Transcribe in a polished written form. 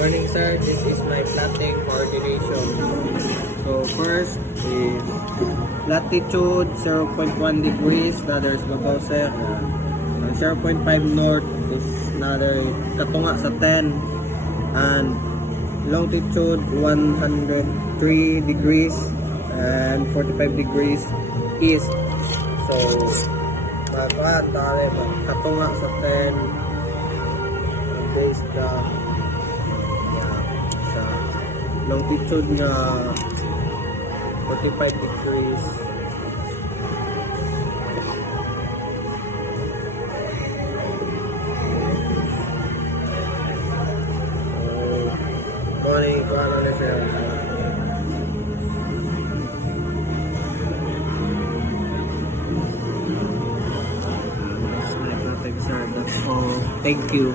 morning, sir. This is my plotting coordination. So first is latitude 0.1 degrees, the other is Babosek. 0.5 north is another katunga sa 10, and longitude 103 degrees and 45 degrees east. So katunga sa 10 based sa longitude nga 45 degrees. Ko ano na siya. That's my protect, sir. That's all. Thank you.